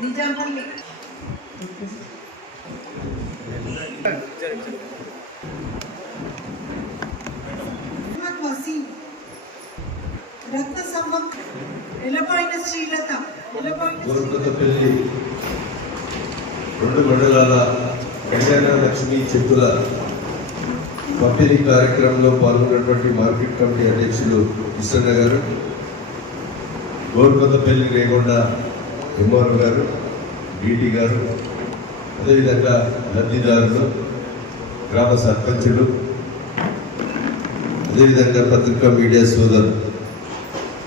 నిజాంపల్లి రత్న సంవత్ ఎలపైన శ్రీలత గోరుకొత్తపల్లి 2 మండలాల కళ్యాణ లక్ష్మి చెక్కుల పంపిణీ కార్యక్రమంలో పాల్గొన్నటువంటి మార్కెట్ కమిటీ అధ్యక్షులు కిషన్ గారు, గోరుకొత్తపల్లి రేగొండ ఎంఆర్ఓ గారు, డిటి గారు, అదేవిధంగా లబ్ధిదారులు, గ్రామ సర్పంచులు, అదేవిధంగా పత్రికా మీడియా సోదరులు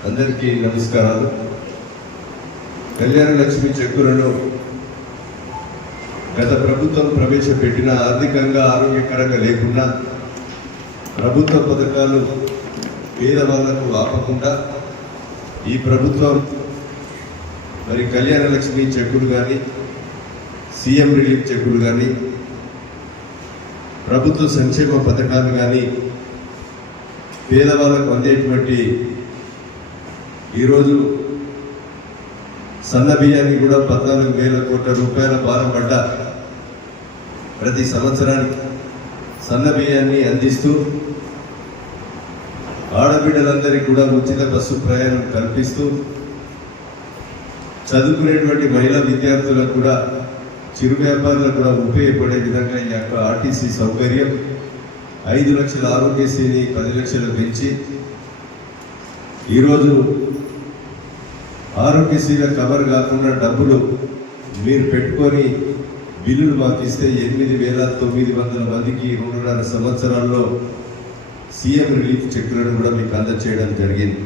అందరికీ నమస్కారాలు. కళ్యాణ లక్ష్మి చెక్కులను గత ప్రభుత్వం ప్రవేశపెట్టిన ఆర్థికంగా ఆరోగ్యకరంగా లేకుండా ప్రభుత్వ పథకాలు పేదవాళ్లకు ఆపకుండా ఈ ప్రభుత్వం మరి కళ్యాణ లక్ష్మి చెక్కులు కానీ, సీఎం రిలీఫ్ చెక్కులు కానీ, ప్రభుత్వ సంక్షేమ పథకాలు కానీ పేదవాళ్లకు అందేటువంటి ఈరోజు సన్న బియ్యాన్ని కూడా 14,000 కోట్ల రూపాయల భారం పడ్డ ప్రతి సంవత్సరానికి సన్న బియ్యాన్ని అందిస్తూ ఆడబిడ్డలందరికీ కూడా ఉచిత బస్సు ప్రయాణం కల్పిస్తూ చదువుకునేటువంటి మహిళా విద్యార్థులకు కూడా, చిరు వ్యాపారులకు కూడా ఉపయోగపడే విధంగా ఈ యొక్క ఆర్టీసీ సౌకర్యం 5 లక్షల ఆరోగ్యశ్రీని 10 లక్షలు పెంచి ఈరోజు ఆరోగ్యశ్రీల కవర్ కాకుండా డబ్బులు మీరు పెట్టుకొని బిల్లులు మాకు ఇస్తే 8,900 మందికి 2.5 సంవత్సరాల్లో సీఎం రిలీఫ్ చెక్కులను కూడా మీకు అందజేయడం జరిగింది.